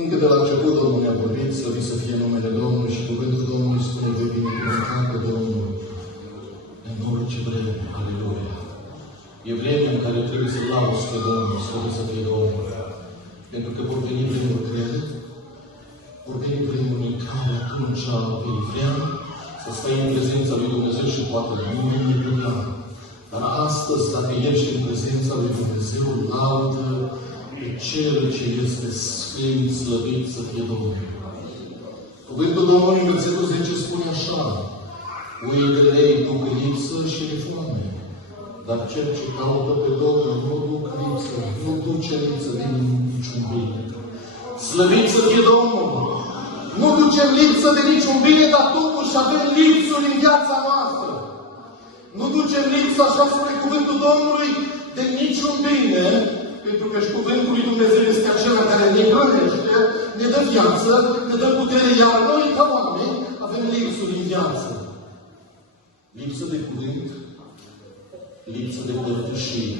Încă de la început Domnul ne-a vorbit, slăvit să fie numele Domnului și cuvântul Domnului spune voi binecuvântat pe Domnul în orice vreme. Aleluia! E vremea în care trebuie să lauzi pe Domnul, slăvit să fie Domnul. Pentru că vor veni vremuri grele, vor veni vremuri în care atunci vei vrea să stai în prezența lui Dumnezeu și poate nimeni nu vrea. Dar astăzi, dacă ești în prezența lui Dumnezeu, laudă pe Cel ce este sfânt, slăvit să fie Domnul. Cuvântul Domnului în versetul 10 spune așa: Oile de lei duc lipsă și de foame, dar cel ce caută pe Domnul nu duc lipsă, nu duce lipsă din niciun bine. Slăvit să fie Domnul! Nu ducem lipsă de niciun bine, dar totuși avem lipsuri în viața noastră. Nu ducem lipsă, așa spune cuvântul Domnului, de niciun bine, pentru că și cuvântul lui Dumnezeu este acela care ne hrănește, ne dă viață, ne dă putere, iar noi, ca oameni, avem lipsuri în viață. Lipsă de cuvânt, lipsă de părtășie,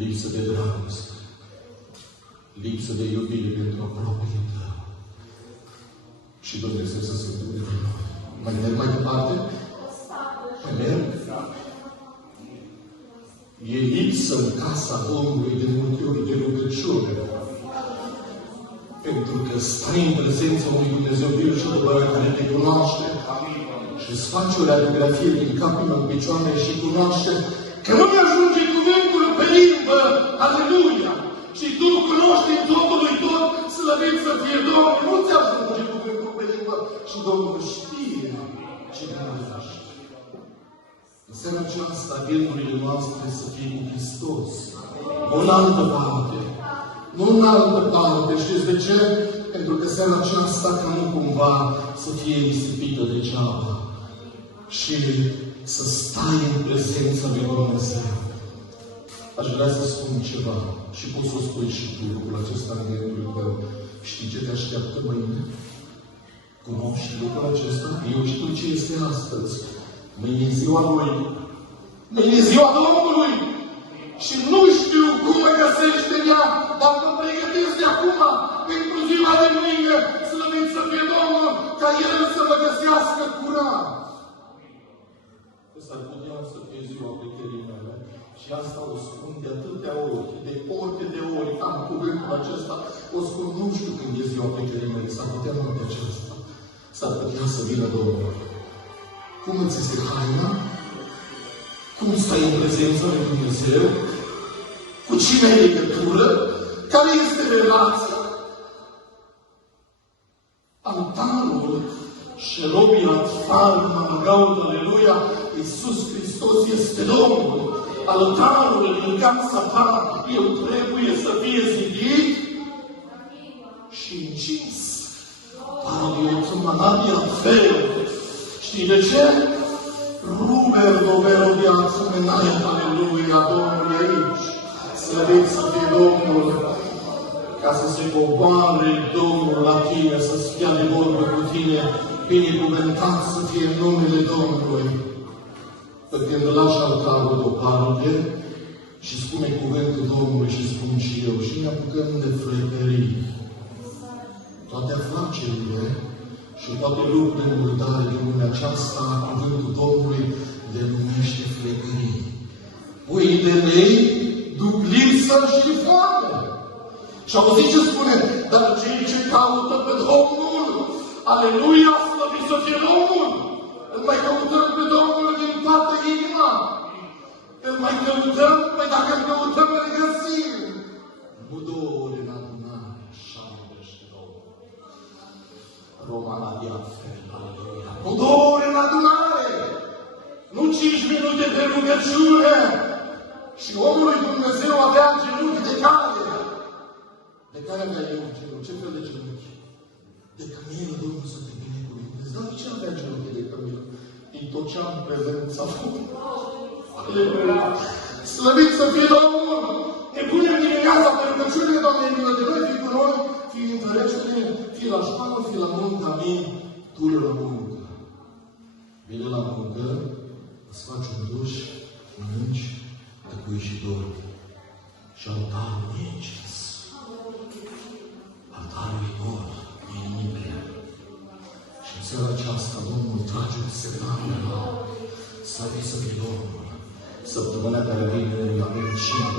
lipsă de dragoste, lipsă de iubire pentru apropiul tău. Și Dumnezeu să se bucure de noi. Mai merg mai departe? Mai merg? E lipsă în casa Domnului de multe ori de rugăciune. Pentru că stai în prezența unui Dumnezeu viu și adevărat care te cunoaște și îți face o radiografie din cap până în picioare și cunoaște că nu mi-ajunge cuvântul pe limbă, aleluia! Și tu cunoști în totul lui tot, slăvit să fie Domnul, nu ți ajunge cuvântul pe limbă și Domnul știe ce gândești. În seara aceasta, gândurile noastre să fie cu Hristos. Nu în altă parte. Nu în altă parte. Știți de ce? Pentru că seara aceasta, ca nu cumva să fie risipită degeaba. Și să stai în prezența lui Dumnezeu. Aș vrea să spun ceva. Și poți să o spui și tu lucrul acesta în gândul tău. Știi ce te așteaptă mâine? Cunoști lucrul acesta? Eu știu ce este astăzi. Mâine e ziua Lui. Mâine e ziua Domnului. Și nu știu cum mă găsește ea, dar mă pregătesc de acum pentru ziua de mâine, slăvit să fie Domnul, ca El să mă găsească curat. S-ar putea să fie ziua plecării mele. Și asta o spun de atâtea ori, de orice de ori am cuvântul acesta, o spun, nu știu când e ziua plecării mele, s-ar putea noaptea aceasta. S-ar putea să vină Domnul. Cum îți este haina? Cum stai în prezența lui Dumnezeu? Cu cine ai legătură? Care este relația? Altarul și robia farma, gaud, aleluia, Iisus Hristos este Domnul. Altarul din casa ta, el trebuie să fie zidit și încins. Paradiotsumanabia fel. Știi de ce? Ruber dovero viață menaie, aleluia, Domnul e aici. Slăvit să fie Domnul, ca să se coboare Domnul la tine, să-ți fie de vorbă cu tine, binecuvântat să fie numele Domnului. Când lași altarul deoparte și spune cuvântul Domnului și spun și eu, și ne apucăm de flecării. Toate afacerile și toate lucrurile murdare din lumea aceasta, cuvântul Domnului le numește flecării. Oile de lei duc lipsă și foame. Și auziți ce spune? Dar cei ce caută pe Domnul, aleluia, slăvit să fie Domnul! Îl mai căutăm pe Domnul din toată inima. Îl mai căutăm, păi dacă îl căutăm, îl găsim. Nu 2 ore în adunare, așa iubește Domnul. Romana Diafel, aleluia. Nu 2 ore în adunare, nu 5 minute de rugăciune. Și omul lui Dumnezeu avea genunchi de care. De care avea eu genunchi? Ce fel de genunchi? De cămină, Domnul să te binecuvânteze. Dar de ce avea genunchi de cămină? Îi tocea în prezența lui. Aleluia! Slăvit să fie Domnul! Ne punem dimineața pe rugăciune, Doamne, milă de noi, fii cu noi, fii întărește-ne, fii la școală, fii la muncă, amin, tu la muncă. Vine la muncă, îți faci un duș, mănânci, te pui și dormi. Și altarul e încins. seara aceasta Domnul trage un semnal de la slăvit să fie Domnul. Săptămâna care vine avem 5